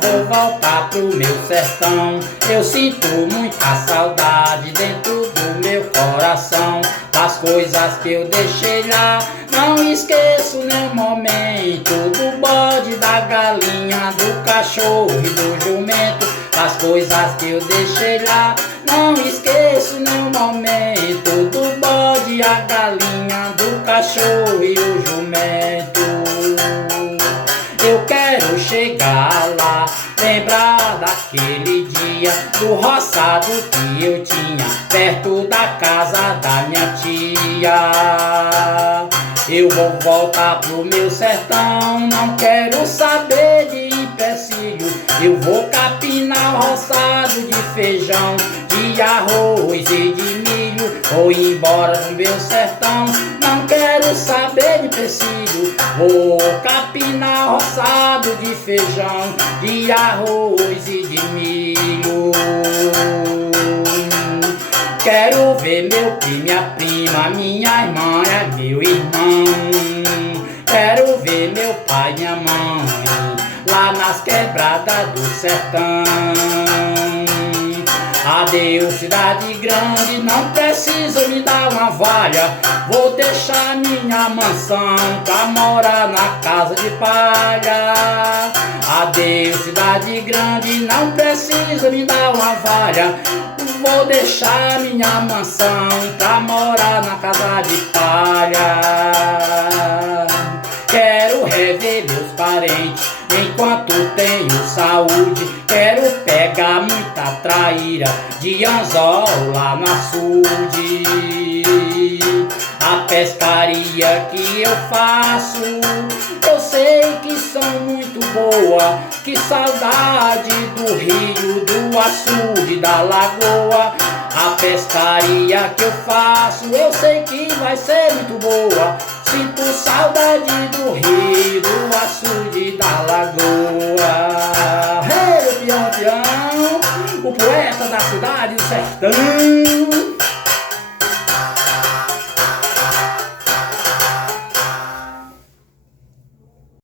vou voltar pro meu sertão. Eu sinto muita saudade dentro do meu coração, das coisas que eu deixei lá. Não esqueço nenhum momento do bode, da galinha, do cachorro e do jumento, das coisas que eu deixei lá. Não esqueço nenhum momento do bode, a galinha, do cachorro e o jumento. Eu quero chegar lá, lembrar daquele dia, do roçado que eu tinha perto da casa da minha tia. Eu vou voltar pro meu sertão, não quero saber de empecilho. Eu vou capinar o roçado de feijão, de arroz e de milho. Vou embora pro meu sertão, não quero saber de empecilho. Vou capinar o roçado de feijão, de arroz e de milho. Quero ver meu primo, minha prima, minha irmã e meu irmão. Quero ver meu pai, minha mãe, lá nas quebradas do sertão. Adeus, cidade grande, não precisa me dar uma valha. Vou deixar minha mansão pra morar na casa de palha. Adeus, cidade grande, não precisa me dar uma valha. Vou deixar minha mansão pra morar na casa de palha. Quero rever meus parentes enquanto tenho saúde. Quero pegar muita traíra de anzol lá no açude. A pescaria que eu faço, eu sei que são muito boa. Que saudade do rio, do açude, da lagoa. A pescaria que eu faço, eu sei que vai ser muito boa. Sinto saudade do rio, do açude, da lagoa. Hey, peão, peão, o poeta da cidade do sertão.